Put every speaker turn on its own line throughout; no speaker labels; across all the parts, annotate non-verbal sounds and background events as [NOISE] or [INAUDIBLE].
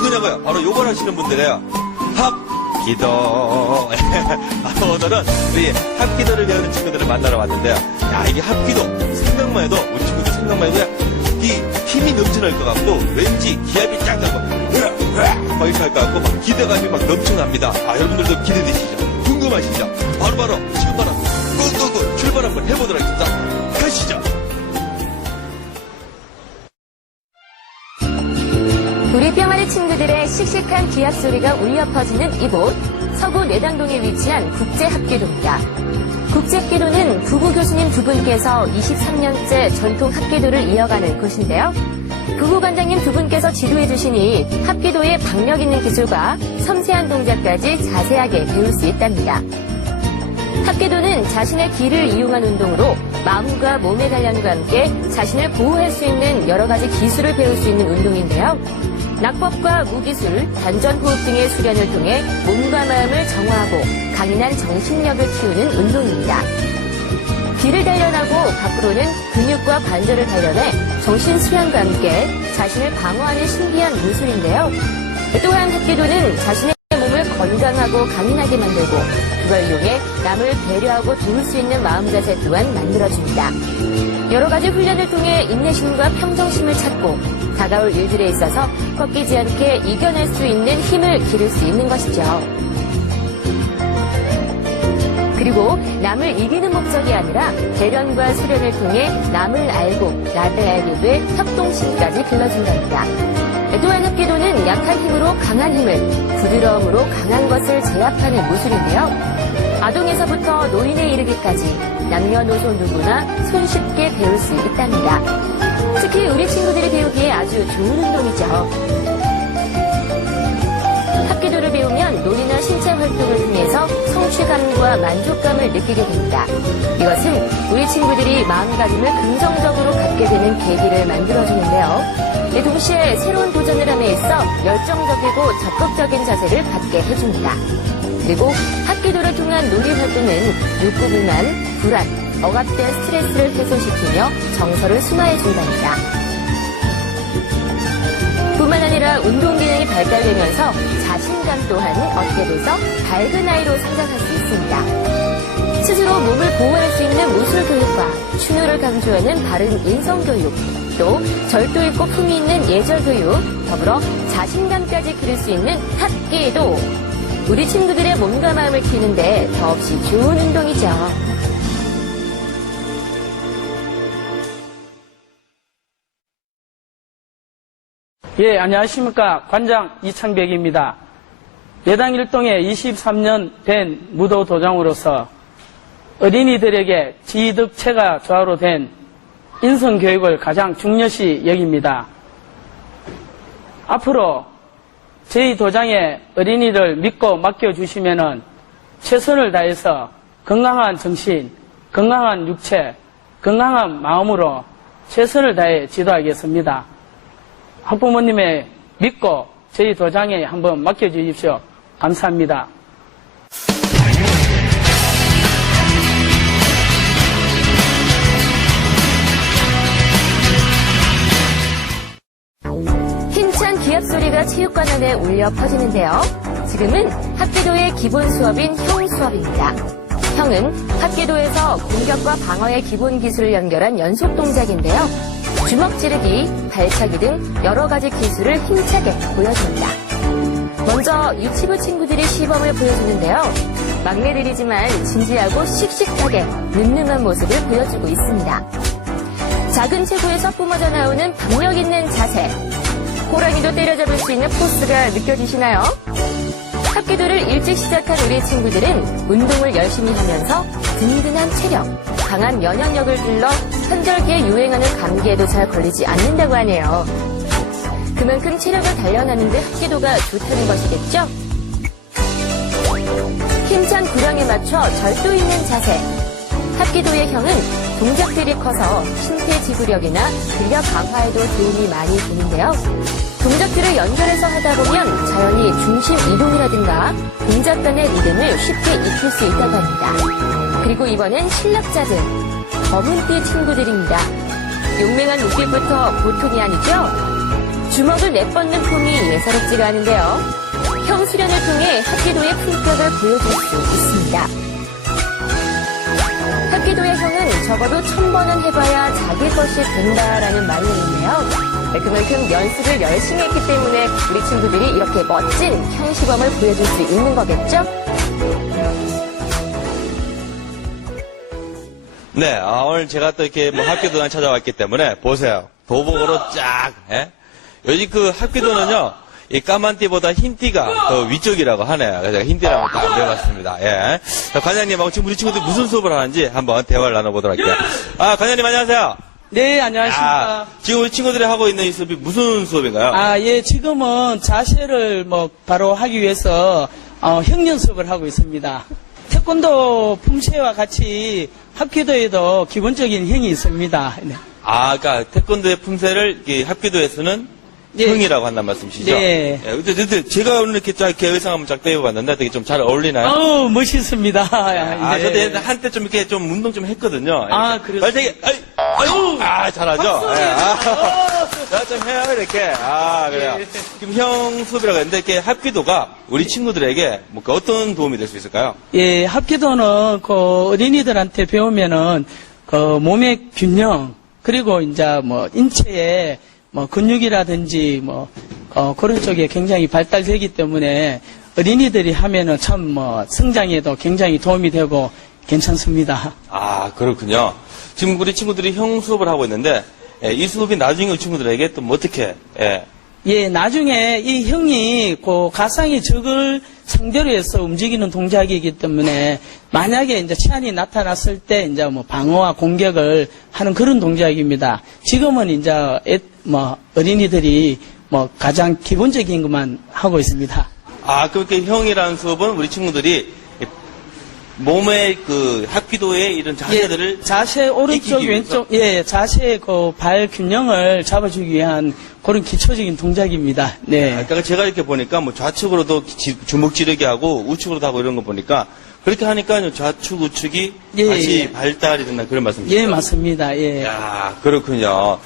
누구냐고요? 바로 요걸 하시는 분들이에요. 합기도. 아, [LAUGHS] 오늘은 우리 합기도를 배우는 친구들을 만나러 왔는데요. 야, 이게 합기도 생각만 해도 우리 친구들 생각만 해도 이 힘이 넘쳐날 것 같고 왠지 기압이 쫙 나고 막 이렇게 할 것 같고 막 기대감이 막 넘쳐납니다. 아, 여러분들도 기대되시죠? 궁금하시죠? 바로바로 지금 바로 꾹꾹꾹 출발 한번 해보도록 하겠습니다. 가시죠.
뿅아리 친구들의 씩씩한 기합 소리가 울려 퍼지는 이곳 서구 내당동에 위치한 국제합기도입니다. 국제합기도는 부부 교수님 두 분께서 23년째 전통 합기도를 이어가는 곳인데요. 부부 관장님 두 분께서 지도해 주시니 합기도의 박력 있는 기술과 섬세한 동작까지 자세하게 배울 수 있답니다. 합기도는 자신의 기를 이용한 운동으로 마음과 몸의 단련과 함께 자신을 보호할 수 있는 여러 가지 기술을 배울 수 있는 운동인데요. 낙법과 무기술, 단전호흡 등의 수련을 통해 몸과 마음을 정화하고 강인한 정신력을 키우는 운동입니다. 기를 단련하고 밖으로는 근육과 관절을 단련해 정신 수양과 함께 자신을 방어하는 신비한 무술인데요. 또한 합기도는 자신의 몸을 건강하고 강인하게 만들고 그걸 이용해 남을 배려하고 도울 수 있는 마음 자세 또한 만들어줍니다. 여러 가지 훈련을 통해 인내심과 평정심을 찾고 다가올 일들에 있어서 꺾이지 않게 이겨낼 수 있는 힘을 기를 수 있는 것이죠. 그리고 남을 이기는 목적이 아니라 대련과 수련을 통해 남을 알고 나를 알게 될 협동심까지 길러준답니다. 또한 합기도는 약한 힘으로 강한 힘을, 부드러움으로 강한 것을 제압하는 무술인데요. 아동에서부터 노인에 이르기까지 남녀노소 누구나 손쉽게 배울 수 있답니다. 특히 우리 친구들이 배우기에 아주 좋은 운동이죠. 합기도를 배우면 놀이나 신체 활동을 통해서 성취감과 만족감을 느끼게 됩니다. 이것은 우리 친구들이 마음가짐을 긍정적으로 갖게 되는 계기를 만들어주는데요. 네, 동시에 새로운 도전을 함에 있어 열정적이고 적극적인 자세를 갖게 해줍니다. 그리고 합기도를 통한 놀이 활동은 욕구 불만, 불안, 억압된 스트레스를 해소시키며 정서를 순화해준답니다. 뿐만 아니라 운동 기능이 발달되면서 자신감 또한 얻게 돼서 밝은 아이로 성장할 수 있습니다. 스스로 몸을 보호할 수 있는 무술 교육과 충효를 강조하는 바른 인성 교육, 또 절도 있고 품위 있는 예절 교육, 더불어 자신감까지 기를 수 있는 합기도 우리 친구들의 몸과 마음을 키우는데 더없이 좋은 운동이죠.
예, 안녕하십니까. 관장 이창백입니다. 예당 일동에 23년 된 무도 도장으로서 어린이들에게 지덕체가 좌우로 된 인성교육을 가장 중요시 여깁니다. 앞으로 저희 도장에 어린이를 믿고 맡겨주시면 최선을 다해서 건강한 정신, 건강한 육체, 건강한 마음으로 최선을 다해 지도하겠습니다. 학부모님의 믿고 저희 도장에 한번 맡겨주십시오. 감사합니다.
소리가 체육관 안에 울려 퍼지는데요. 지금은 합기도의 기본 수업인 형 수업입니다. 형은 합기도에서 공격과 방어의 기본 기술을 연결한 연속 동작인데요. 주먹 찌르기, 발차기 등 여러 가지 기술을 힘차게 보여줍니다. 먼저 유치부 친구들이 시범을 보여주는데요. 막내들이지만 진지하고 씩씩하게 늠름한 모습을 보여주고 있습니다. 작은 체구에서 뿜어져 나오는 박력 있는 자세. 호랑이도 때려잡을 수 있는 포스가 느껴지시나요? 합기도를 일찍 시작한 우리 친구들은 운동을 열심히 하면서 든든한 체력, 강한 면역력을 길러 현절기에 유행하는 감기에도 잘 걸리지 않는다고 하네요. 그만큼 체력을 단련하는데 합기도가 좋다는 것이겠죠? 힘찬 구령에 맞춰 절도 있는 자세. 합기도의 형은 동작들이 커서 신체 지구력이나 근력 강화에도 도움이 많이 되는데요. 동작들을 연결해서 하다 보면 자연히 중심 이동이라든가 동작 간의 리듬을 쉽게 익힐 수 있다고 합니다. 그리고 이번엔 실력자들, 검은띠 친구들입니다. 용맹한 눈빛부터 보통이 아니죠? 주먹을 내뻗는 폼이 예사롭지가 않은데요. 형 수련을 통해 합기도의 품격을 보여줄 수 있습니다. 합기도의 형은 적어도 천 번은 해봐야 자기 것이 된다라는 말이 있네요. 그만큼 연습을 열심히 했기 때문에 우리 친구들이 이렇게 멋진 형 시범을 보여줄 수 있는 거겠죠?
네, 아, 오늘 제가 또 이렇게 뭐 합기도단 찾아왔기 때문에 보세요. 도복으로 쫙, 예? 요즘 그 합기도는요, 이 까만 띠보다 흰 띠가 더 위쪽이라고 하네요. 그래서 흰 띠라고 딱 배워봤습니다. 예. 자, 관장님하고 지금 우리 친구들 무슨 수업을 하는지 한번 대화를 나눠보도록 할게요. 아, 관장님 안녕하세요.
네, 안녕하십니까.
아, 지금 우리 친구들이 하고 있는 이 수업이 무슨 수업인가요?
아, 예, 지금은 자세를 뭐 바로 하기 위해서 어, 형연습을 하고 있습니다. 태권도 품새와 같이 합기도에도 기본적인 형이 있습니다. 네.
아, 그러니까 태권도의 품새를 이 합기도에서는
예.
형이라고 한단 말씀이시죠?
네.
예, 근데, 근데 제가 오늘 이렇게 쫙 이렇게 의상 한번 쫙 빼입어봤는데 되게 좀 잘 어울리나요?
어우, 멋있습니다.
아,
네.
저도 옛날에 한때 좀 이렇게 좀 운동 좀 했거든요.
아,
이렇게.
그래요?
말 되게, 아이, 아유, 아, 잘하죠? 예, 아, 제가 좀 해요, 이렇게. 아, 그래요.
예.
지금 형 수업이라고 했는데, 이렇게 합기도가 우리 친구들에게 뭐 어떤 도움이 될 수 있을까요?
예, 합기도는 그 어린이들한테 배우면은 그 몸의 균형 그리고 이제 뭐 인체의 뭐 근육이라든지 뭐 어, 그런 쪽에 굉장히 발달되기 때문에 어린이들이 하면은 참 뭐 성장에도 굉장히 도움이 되고 괜찮습니다.
아, 그렇군요. 지금 우리 친구들이 형 수업을 하고 있는데, 예, 이 수업이 나중에 친구들에게 또 뭐 어떻게, 예,
예, 나중에 이 형이 그 가상의 적을 상대로 해서 움직이는 동작이기 때문에 만약에 이제 치안이 나타났을 때 이제 뭐 방어와 공격을 하는 그런 동작입니다. 지금은 이제 애- 뭐 어린이들이 뭐 가장 기본적인 것만 하고 있습니다.
아, 그렇게 형이라는 수업은 우리 친구들이 몸의 그 합기도의 이런 자세들을
예, 자세 오른쪽
익히기
왼쪽 예 자세 그발 균형을 잡아주기 위한 그런 기초적인 동작입니다. 네.
아까 제가 이렇게 보니까 뭐 좌측으로도 지- 주먹 찌르기 하고 우측으로도 하고 이런 거 보니까 그렇게 하니까 좌측 우측이
예,
다시
예.
발달이 된다 그런 말씀이시죠?
예 맞습니다. 예.
야 그렇군요.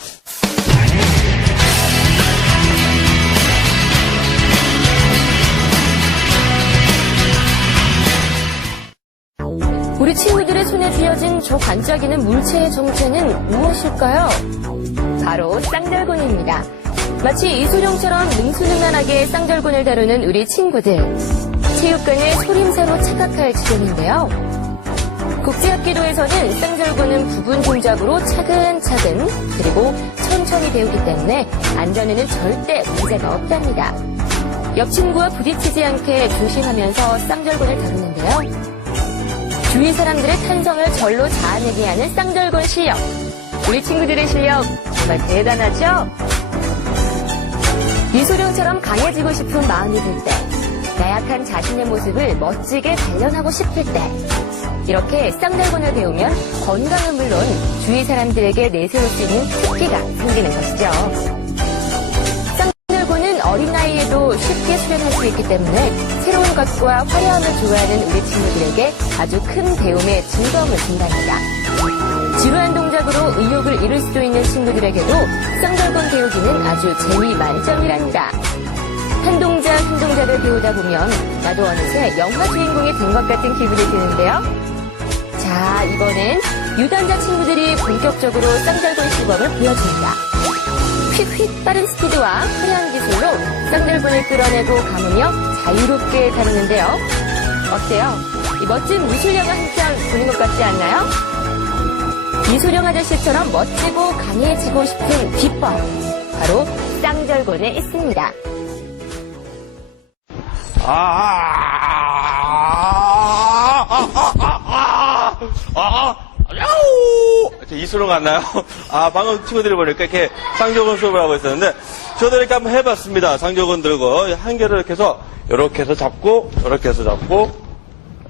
우리 친구들의 손에 쥐어진 저 반짝이는 물체의 정체는 무엇일까요? 바로 쌍절곤입니다. 마치 이소룡처럼 능수능란하게 쌍절곤을 다루는 우리 친구들. 체육관을 소림사로 착각할 지경인데요. 국제학기도에서는 쌍절곤은 부분 동작으로 차근차근 그리고 천천히 배우기 때문에 안전에는 절대 문제가 없답니다. 옆 친구와 부딪히지 않게 조심하면서 쌍절곤을 다루는데요. 주위 사람들의 탄성을 절로 자아내게 하는 쌍절곤 실력. 우리 친구들의 실력 정말 대단하죠? 이소룡처럼 강해지고 싶은 마음이 들 때, 나약한 자신의 모습을 멋지게 단련하고 싶을 때, 이렇게 쌍절곤을 배우면 건강은 물론 주위 사람들에게 내세울 수 있는 특기가 생기는 것이죠. 쌍절곤은 어린 나이에도 쉽게 수련할 수 있기 때문에 것과 화려함을 좋아하는 우리 친구들에게 아주 큰 배움의 즐거움을 준답니다. 지루한 동작으로 의욕을 잃을 수도 있는 친구들에게도 쌍절곤 배우기는 아주 재미 만점이랍니다. 한 동작 한 동작을 배우다 보면 나도 어느새 영화 주인공이 된 것 같은 기분이 드는데요. 자, 이번엔 유단자 친구들이 본격적으로 쌍절곤 시범을 보여줍니다. 휙휙 빠른 스피드와 화려한 기술로 쌍절곤을 끌어내고 감으며 자유롭게 다루는데요. 어때요? 이 멋진 무술력을 한편 보는 것 같지 않나요? 이소룡 아저씨처럼 멋지고 강해지고 싶은 비법. 바로 쌍절곤에 있습니다.
아, 아, 아, 아, 아, 아, 아, 야우! 저 이수로 갔나요? 아, 방금 친구들이 보니까 이렇게 상조건 수업을 하고 있었는데, 저도 이렇게 한번 해봤습니다. 상조건 들고, 한 개를 이렇게 해서, 이렇게 해서 잡고, 이렇게 해서 잡고,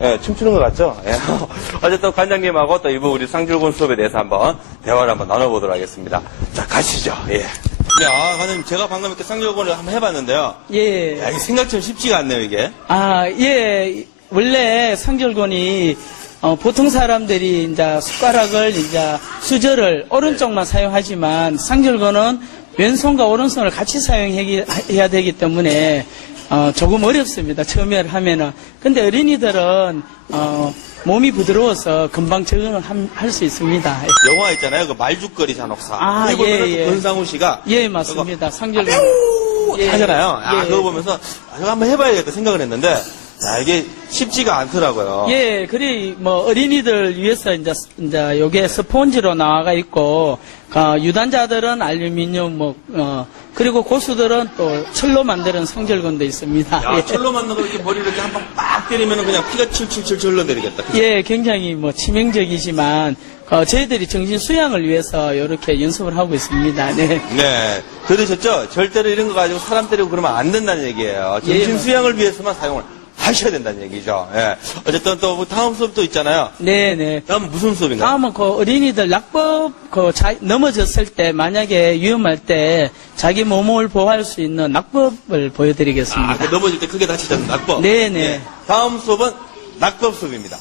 예, 춤추는 것 같죠? 예. [LAUGHS] 어쨌든 관장님하고 또 이부 우리 상조건 수업에 대해서 한번 대화를 한번 나눠보도록 하겠습니다. 자, 가시죠. 예. 야, 관장님, 제가 방금 이렇게 상조건을 한번 해봤는데요.
예.
야, 이 생각처럼 쉽지가 않네요, 이게.
아, 예. 원래 상절곤이 어, 보통 사람들이 이제 숟가락을 이제 수저를 오른쪽만 사용하지만 상절곤은 왼손과 오른손을 같이 사용해야 되기 때문에 어, 조금 어렵습니다. 처음에 하면은. 근데 어린이들은 어, 몸이 부드러워서 금방 적응을 할 수 있습니다.
영화 있잖아요. 그 말죽거리 잔혹사.
아,
그거 보면
예, 예.
권상우 씨가
예, 맞습니다. 상절
그거
예.
하잖아요. 아,
예.
그거 보면서 아, 이거 한번 해봐야겠다 생각을 했는데 야, 이게 쉽지가 않더라고요.
예, 그리 뭐 어린이들 위해서 이제 이제 요게 스폰지로 나와가 있고 어, 유단자들은 알루미늄 뭐 어, 그리고 고수들은 또 철로 만드는 성절곤도 있습니다.
야,
예.
철로 만든 거 이렇게 머리를 이렇게 한 방 빡 때리면 그냥 피가 칠칠칠칠 흘러내리겠다. 그죠?
예, 굉장히 뭐 치명적이지만 어, 저희들이 정신 수양을 위해서 이렇게 연습을 하고 있습니다. 네.
네. 들으셨죠? 절대로 이런 거 가지고 사람 때리고 그러면 안 된다는 얘기예요.
예,
정신 수양을 위해서만 사용을 하셔야 된다는 얘기죠. 예. 어쨌든 또 다음 수업도 있잖아요.
네, 네.
다음 무슨 수업인가요?
다음은 그 어린이들 낙법 그 자- 넘어졌을 때 만약에 위험할 때 자기 몸을 보호할 수 있는 낙법을 보여드리겠습니다.
아, 그 넘어질 때 크게 다치잖아요. 낙법.
네네.
예. 다음 수업은 낙법 수업입니다.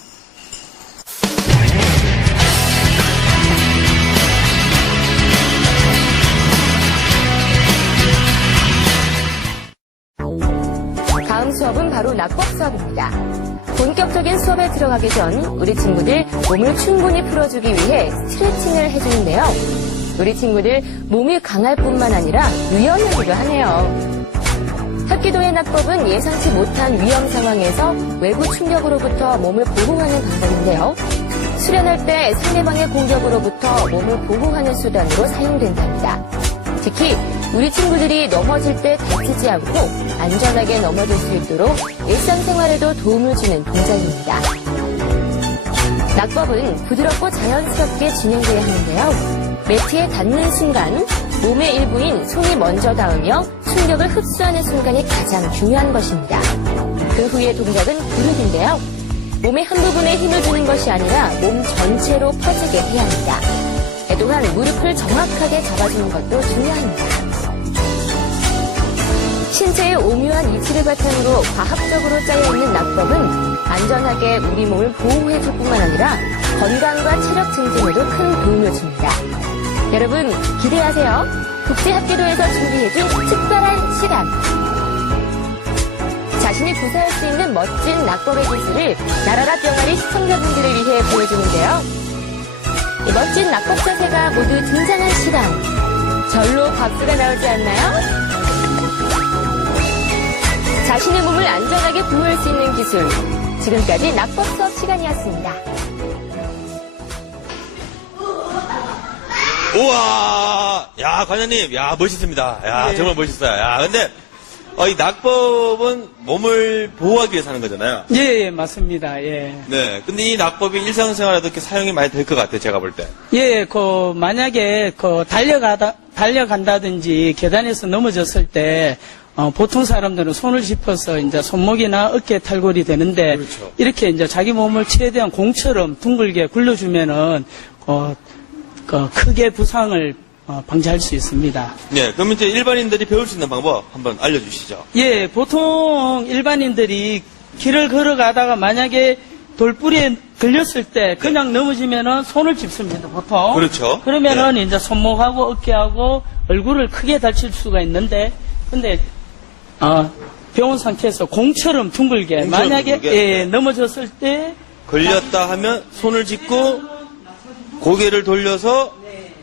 수업은 바로 낙법 수업입니다. 본격적인 수업에 들어가기 전 우리 친구들 몸을 충분히 풀어주기 위해 스트레칭을 해주는데요. 우리 친구들 몸이 강할 뿐만 아니라 유연하기도 하네요. 합기도의 낙법은 예상치 못한 위험 상황에서 외부 충격으로부터 몸을 보호하는 방법인데요. 수련할 때 상대방의 공격으로부터 몸을 보호하는 수단으로 사용된답니다. 특히 우리 친구들이 넘어질 때 다치지 않고 안전하게 넘어질 수 있도록 일상생활에도 도움을 주는 동작입니다. 낙법은 부드럽고 자연스럽게 진행돼야 하는데요. 매트에 닿는 순간 몸의 일부인 손이 먼저 닿으며 충격을 흡수하는 순간이 가장 중요한 것입니다. 그 후의 동작은 그룹인데요. 몸의 한 부분에 힘을 주는 것이 아니라 몸 전체로 퍼지게 해야 합니다. 또한 무릎을 정확하게 잡아주는 것도 중요합니다. 신체의 오묘한 이치를 바탕으로 과학적으로 짜여있는 낙법은 안전하게 우리 몸을 보호해줄 뿐만 아니라 건강과 체력 증진에도 큰 도움을 줍니다. 여러분 기대하세요. 국제학기도에서 준비해준 특별한 시간. 자신이 구사할 수 있는 멋진 낙법의 기술을 나라라 병아리 시청자분들을 위해 보여주는데요. 이 멋진 낙법 자세가 모두 등장한 시간. 절로 박수가 나오지 않나요? 자신의 몸을 안전하게 보호할 수 있는 기술. 지금까지 낙법 수업 시간이었습니다.
우와! 야, 관장님, 야, 멋있습니다. 야,
네.
정말 멋있어요. 야, 근데, 어, 이 낙법은 몸을 보호하기 위해서 하는 거잖아요.
예, 예, 맞습니다. 예.
네. 근데 이 낙법이 일상생활에도 이렇게 사용이 많이 될 것 같아요, 제가 볼 때.
예, 그, 만약에, 그, 달려가다, 달려간다든지 계단에서 넘어졌을 때, 어, 보통 사람들은 손을 짚어서 이제 손목이나 어깨 탈골이 되는데,
그렇죠.
이렇게 이제 자기 몸을 최대한 공처럼 둥글게 굴려주면은, 어, 그 크게 부상을 어, 방지할 수 있습니다.
네. 그러면 이제 일반인들이 배울 수 있는 방법 한번 알려주시죠.
예, 보통 일반인들이 길을 걸어가다가 만약에 돌뿌리에 걸렸을 때 그냥 넘어지면은 손을 짚습니다, 보통.
그렇죠.
그러면은 이제 손목하고 어깨하고 얼굴을 크게 다칠 수가 있는데, 근데, 어, 병원 상태에서 공처럼 둥글게,
공처럼
만약에,
둥글게?
예, 넘어졌을 때,
걸렸다 하면 손을 짚고 고개를 돌려서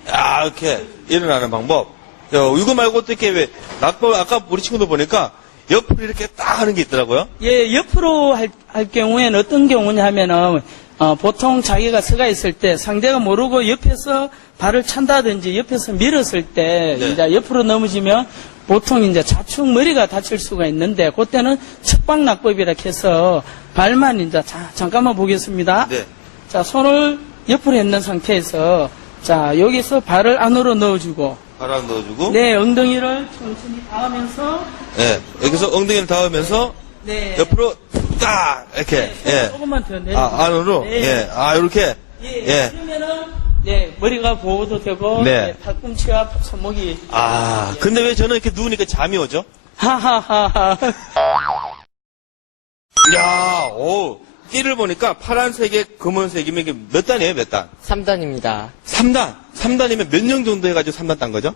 야, 이렇게 일어나는 방법. 야, 이거 말고 어떻게 왜 낙법 아까 우리 친구들 보니까 옆으로 이렇게 딱 하는 게 있더라고요.
예, 옆으로 할, 할 경우에는 어떤 경우냐 하면은, 어, 보통 자기가 서가 있을 때 상대가 모르고 옆에서 발을 찬다든지 옆에서 밀었을 때
네.
이제 옆으로 넘어지면 보통 이제 좌측 머리가 다칠 수가 있는데 그때는 측방낙법이라 해서 발만 이제 자, 잠깐만 보겠습니다.
네.
자, 손을 옆으로 했는 상태에서 자, 여기서 발을 안으로 넣어주고
바람 넣어주고.
네, 엉덩이를 천천히 닿으면서
네. 여기서 엉덩이를 닿으면서
네.
옆으로 딱 이렇게 예.
조금만 더 내려.
아, 안으로
네.
예. 아, 이렇게
예,
예.
그러면은 네 머리가 보호도 되고
네.
네, 팔꿈치와 손목이
아, 근데 왜 저는 이렇게 누우니까 잠이 오죠?
하하하하
야, 오. 띠를 보니까 파란색에 검은색이면 이게 몇 단이에요, 몇 단?
3단입니다.
3단. 3단이면 몇 년 정도 해가지고 3단 딴 거죠?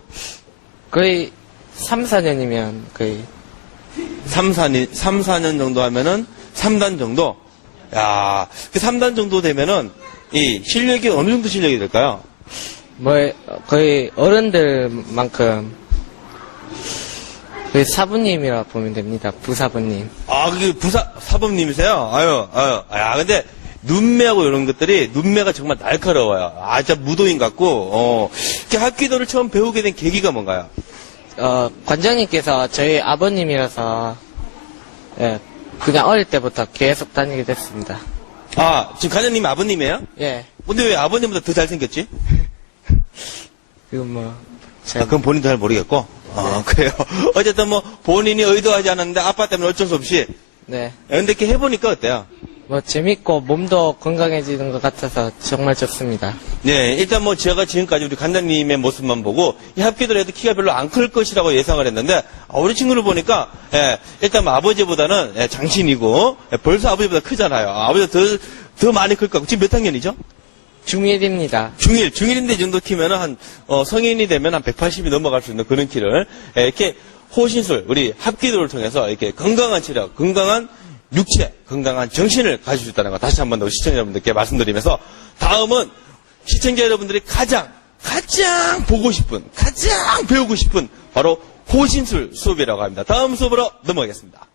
거의 3, 4년이면 거의
3, 4년, 3, 4년 정도 하면은 3단 정도? 야, 그 3단 정도 되면은 이 실력이 어느 정도 실력이 될까요?
뭐 거의 어른들만큼 거의 사부님이라 보면 됩니다. 부사부님.
아, 그게 부사, 사범님이세요? 아유, 아유. 야, 근데 눈매하고 이런 것들이 눈매가 정말 날카로워요. 아, 진짜 무도인 같고, 어. 이렇게 합기도를 처음 배우게 된 계기가 뭔가요?
어, 관장님께서 저희 아버님이라서 예, 그냥 어릴 때부터 계속 다니게 됐습니다.
아, 지금 가장님 아버님이에요?
예,
근데 왜 아버님보다 더 잘생겼지? [LAUGHS]
그리고 뭐
아, 그건 본인도 잘 모르겠고. 아, 그래요. [LAUGHS] 어쨌든 뭐, 본인이 의도하지 않았는데 아빠 때문에 어쩔 수 없이.
네,
근데 이렇게 해보니까 어때요?
뭐 재밌고 몸도 건강해지는 것 같아서 정말 좋습니다.
네, 일단 뭐 제가 지금까지 우리 간장님의 모습만 보고 이 합기도를 해도 키가 별로 안 클 것이라고 예상을 했는데 아, 우리 친구를 보니까 예, 일단 뭐 아버지보다는 예, 장신이고 예, 벌써 아버지보다 크잖아요. 아, 아버지가 더, 더 많이 클 것 같고 지금 몇 학년이죠?
중1입니다.
중1, 중1인데 이 정도 키면은 한, 어, 성인이 되면 한 180이 넘어갈 수 있는 그런 키를, 예, 이렇게 호신술, 우리 합기도를 통해서 이렇게 건강한 체력, 건강한 육체, 건강한 정신을 가질 수 있다는 거 다시 한 번 더 시청자 여러분들께 말씀드리면서 다음은 시청자 여러분들이 가장, 가장 보고 싶은, 가장 배우고 싶은 바로 호신술 수업이라고 합니다. 다음 수업으로 넘어가겠습니다.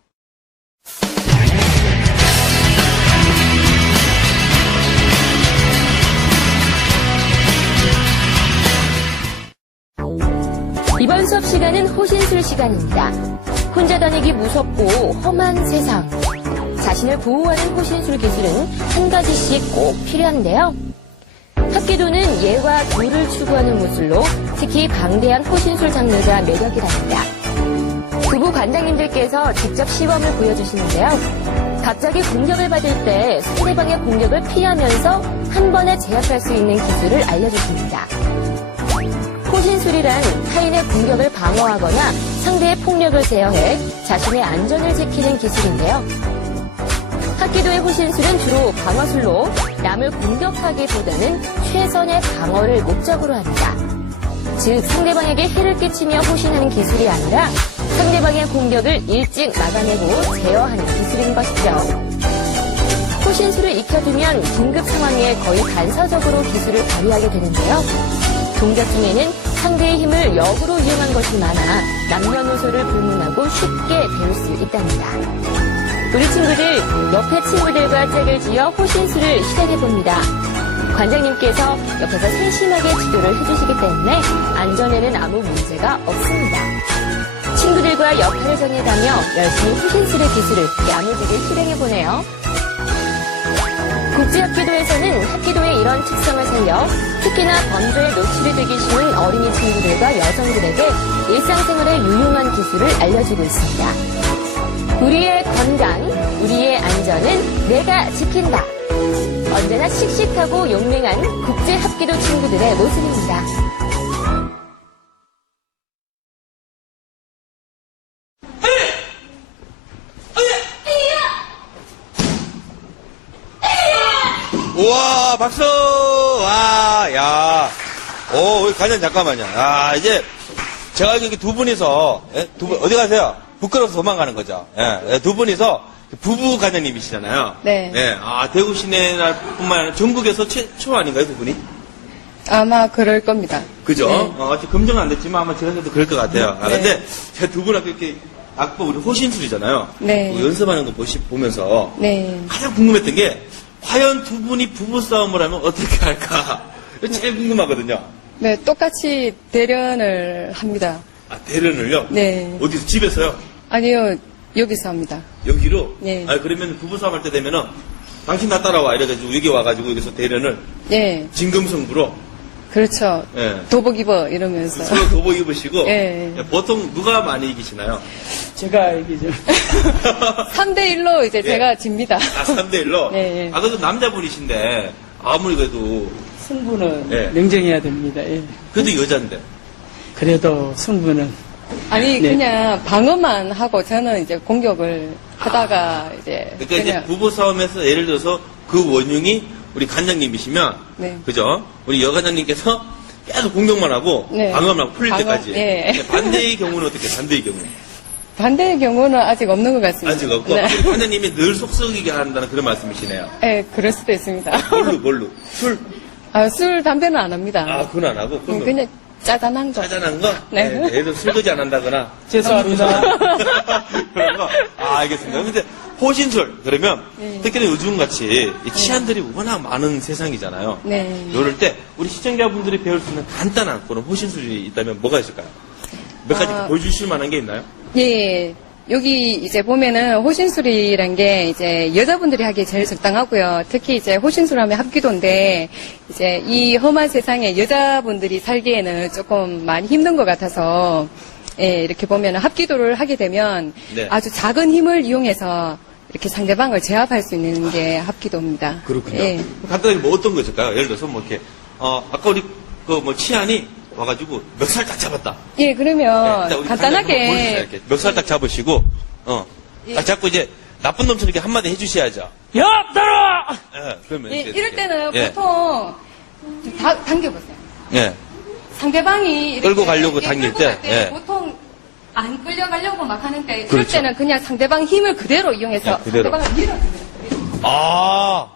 이번 수업 시간은 호신술 시간입니다. 혼자 다니기 무섭고 험한 세상. 자신을 보호하는 호신술 기술은 한 가지씩 꼭 필요한데요. 합기도는 예와 도를 추구하는 무술로 특히 방대한 호신술 장르가 매력이랍니다. 부부 관장님들께서 직접 시범을 보여주시는데요. 갑자기 공격을 받을 때 상대방의 공격을 피하면서 한 번에 제압할 수 있는 기술을 알려주십니다. 호신술이란 타인의 공격을 방어하거나 상대의 폭력을 제어해 자신의 안전을 지키는 기술인데요. 합기도의 호신술은 주로 방어술로 남을 공격하기보다는 최선의 방어를 목적으로 합니다. 즉 상대방에게 해를 끼치며 호신하는 기술이 아니라 상대방의 공격을 일찍 막아내고 제어하는 기술인 것이죠. 호신술을 익혀두면 긴급 상황에 거의 반사적으로 기술을 발휘하게 되는데요. 동작 중에는 상대의 힘을 역으로 이용한 것이 많아 남녀노소를 불문하고 쉽게 배울 수 있답니다. 우리 친구들 옆에 친구들과 짝을 지어 호신술을 시작해봅니다. 관장님께서 옆에서 세심하게 지도를 해주시기 때문에 안전에는 아무 문제가 없습니다. 친구들과 역할을 정해가며 열심히 호신술의 기술을 야무지게 실행해보네요. 국제합기도에서는 합기도의 이런 특성을 살려 특히나 범죄에 노출이 되기 쉬운 어린이 친구들과 여성들에게 일상생활에 유용한 기술을 알려주고 있습니다. 우리의 건강, 우리의 안전은 내가 지킨다. 언제나 씩씩하고 용맹한 국제합기도 친구들의 모습입니다.
와, 박수! 와, 야. 오, 우리 관장 잠깐만요. 아, 이제, 제가 여기 두 분이서, 예? 두 분, 어디 가세요? 부끄러워서 도망가는 거죠. 예, 예, 두 분이서 부부 관장님이시잖아요.
네.
예, 아, 대구 시내뿐만 아니라 전국에서 최초 아닌가요, 두 분이?
아마 그럴 겁니다.
그죠?
네.
어, 아직 검증은 안 됐지만 아마 제가 봐도 그럴 것 같아요. 아,
네.
근데 제가 두 분하고 이렇게 악보, 우리 호신술이잖아요.
네.
그거 연습하는 거 보시, 보면서
네.
가장 궁금했던 게 과연 두 분이 부부싸움을 하면 어떻게 할까? 이거 제일 궁금하거든요.
네, 똑같이 대련을 합니다.
아, 대련을요?
네.
어디서? 집에서요?
아니요, 여기서 합니다.
여기로?
네.
아, 그러면 부부싸움 할 때 되면은 당신 나 따라와 이래가지고 여기 와가지고 여기서 대련을
네,
진금성부로
그렇죠.
예.
도복 입어 이러면서.
서로 도복 입으시고 [LAUGHS]
예.
예, 보통 누가 많이 이기시나요?
제가 이기죠. [LAUGHS]
3대 1로 이제
예.
제가 집니다.
아, 3대 1로?
예, [LAUGHS] 예.
아, 그래도 남자분이신데, 아무리 그래도,
승부는
예.
냉정해야 됩니다. 예.
그래도 여잔데.
그래도 승부는
아니,
네.
그냥 방어만 하고 저는 이제 공격을 하다가 이제.
그러니까 이제
그냥
부부 싸움에서 예를 들어서 그 원흉이 우리 간장님이시면,
네.
그죠? 우리 여간장님께서 계속 공격만 하고
네.
방어만 하고 풀릴
방어,
때까지.
네.
네, 반대의 경우는 어떻게? 반대의 경우.
반대의 경우는 아직 없는 것 같습니다.
아직 없고
네.
관장님이 늘 속썩이게 한다는 그런 말씀이시네요.
네, 그럴 수도 있습니다.
뭘로 뭘로? 술?
아, 술, 담배는 안 합니다.
아 그건 안 하고
음,
그러면
그냥 짜잔한 거.
짜잔한 거?
네.
예를 들어 설거지 안 한다거나
죄송합니다. [LAUGHS]
그런 거? 아, 알겠습니다. 근데 호신술 그러면
네.
특히나 요즘 같이 이 치안들이 워낙 많은 세상이잖아요.
네.
이럴 때 우리 시청자분들이 배울 수 있는 간단한 그런 호신술이 있다면 뭐가 있을까요? 몇 가지
아.
보여주실 만한 게 있나요?
예. 여기 이제 보면은 호신술이란 게 이제 여자분들이 하기에 제일 적당하고요. 특히 이제 호신술 하면 합기도인데 이제 이 험한 세상에 여자분들이 살기에는 조금 많이 힘든 것 같아서 예, 이렇게 보면은 합기도를 하게 되면
네.
아주 작은 힘을 이용해서 이렇게 상대방을 제압할 수 있는 게 합기도입니다.
그렇군요.
예.
간단하게 뭐 어떤 거 있을까요? 예를 들어서 뭐 이렇게 어 아까 우리 그 뭐 치안이 와가지고 멱살 딱 잡았다.
예, 그러면
네, 간단하게. 멱살 딱 잡으시고 어. 딱 잡고 이제 나쁜 놈처럼 이렇게 한마디 해주셔야죠.
야, 따라!
예, 그러면
예,
이제
이럴
이렇게.
때는
예,
보통 좀 다, 당겨보세요.
예.
상대방이 이렇게
끌고 가려고
이렇게
당길
끌고
때,
갈
예.
보통 안 끌려가려고 막 하는데 이럴
그렇죠.
때는 그냥 상대방 힘을 그대로 이용해서
예, 그대로.
상대방을 밀어줍니다.
아,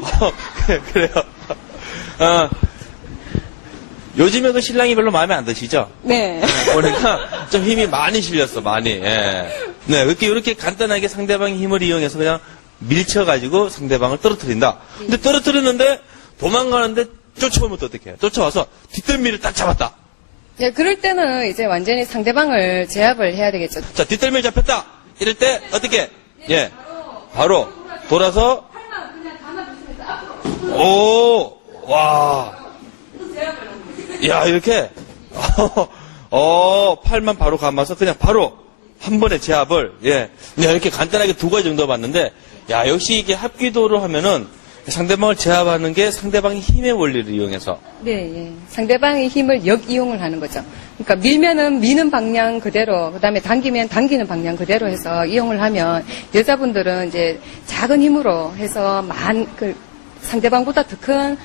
[LAUGHS] 그래, 그래요. 어, 요즘에 그 신랑이 별로 마음에 안 드시죠?
네.
보니까 좀 힘이 많이 실렸어, 많이. 예. 네, 이렇게, 이렇게 간단하게 상대방의 힘을 이용해서 그냥 밀쳐가지고 상대방을 떨어뜨린다. 근데 떨어뜨렸는데 도망가는데 쫓아오면 또 어떻게 해요? 쫓아와서 뒷덜미를 딱 잡았다.
예, 그럴 때는 이제 완전히 상대방을 제압을 해야 되겠죠.
자, 뒷덜미를 잡혔다. 이럴 때 어떻게? 예. 바로 돌아서 오, 와. 야, 이렇게 어, 팔만 바로 감아서 그냥 바로 한 번에 제압을 예. 그냥 이렇게 간단하게 두 가지 정도 봤는데 야, 역시 이게 합기도를 하면은 상대방을 제압하는 게 상대방의 힘의 원리를 이용해서
네, 예. 상대방의 힘을 역이용을 하는 거죠. 그러니까 밀면은 미는 방향 그대로, 그 다음에 당기면 당기는 방향 그대로 해서 이용을 하면 여자분들은 이제 작은 힘으로 해서 만, 그 상대방보다 더 큰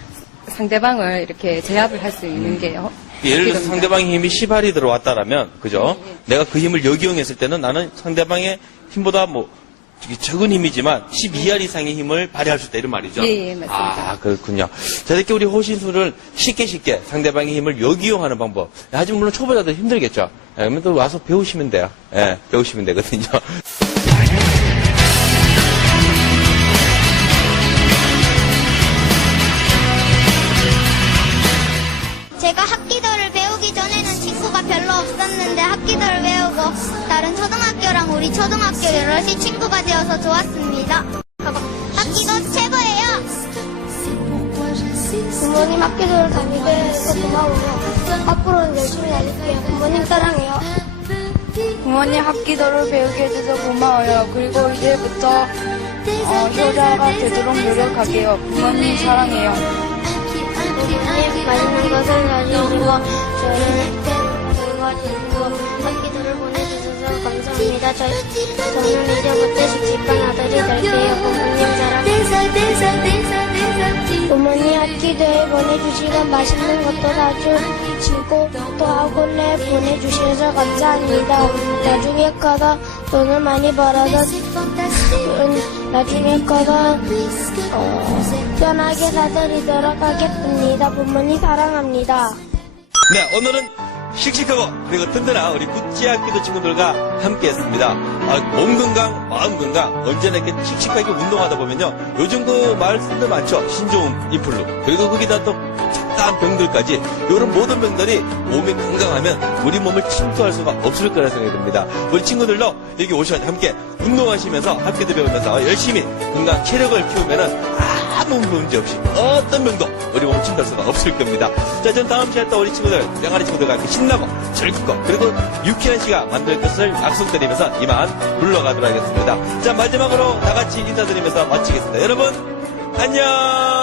상대방을 이렇게 제압을 할 수 있는 게 어,
예를 들어서. 상대방의 힘이 10알이 들어왔다라면, 그죠? 내가 그 힘을 역이용했을 때는 나는 상대방의 힘보다 뭐, 적은 힘이지만 12알 이상의 힘을 발휘할 수 있다, 이런 말이죠.
예, 예, 맞습니다.
아, 그렇군요. 자, 이렇게 우리 호신술을 쉽게 쉽게 상대방의 힘을 역이용하는 방법. 하지만 물론 초보자들 힘들겠죠. 예, 그러면 또 와서 배우시면 돼요. 예, 배우시면 되거든요. [LAUGHS]
우리 초등학교 여럿이 친구가 되어서 좋았습니다. 합기도 최고예요. 부모님 합기도를 다니게 해서 고마워요. 앞으로는 열심히 다닐게요. 부모님 사랑해요.
부모님 합기도를 배우게 해줘서 고마워요. 그리고 이제부터 어, 효자가 되도록 노력할게요. 부모님 사랑해요.
부모님 맛있는 것을 가지고 저희는 저는 이제부터 씩씩한 아들이 될게요. 부모님 사랑해요. 부모님 합기도에 보내주시는 맛있는 것도 사주시고 또 학원에 보내주셔서 감사합니다. 나중에 커서 돈을 많이 벌어서 음, 나중에 커서 어, 편하게 사드리도록 하겠습니다. 부모님 사랑합니다.
네, 오늘은 씩씩하고 그리고 든든한 우리 구찌학기도 친구들과 함께 했습니다. 아, 몸 건강, 마음 건강, 언제나 이렇게 씩씩하게 운동하다 보면요. 요즘 그 말씀들 많죠. 신종음, 인플루. 그리고 거기다 또 잡다한 병들까지 이런 모든 병들이 몸이 건강하면 우리 몸을 침투할 수가 없을 거라 생각이 듭니다. 우리 친구들도 여기 오셔서 함께 운동하시면서 학기도 배우면서 열심히 건강, 체력을 키우면은 아무 문제 없이 어떤 병도 우리 몸 침투할 수가 없을 겁니다. 자, 전 다음 시간에 또 우리 친구들, 뿅아리 친구들과 함께 신나고 즐겁고 그리고 유쾌한 시간 만들 것을 약속드리면서 이만 물러가도록 하겠습니다. 자, 마지막으로 다 같이 인사드리면서 마치겠습니다. 여러분, 안녕!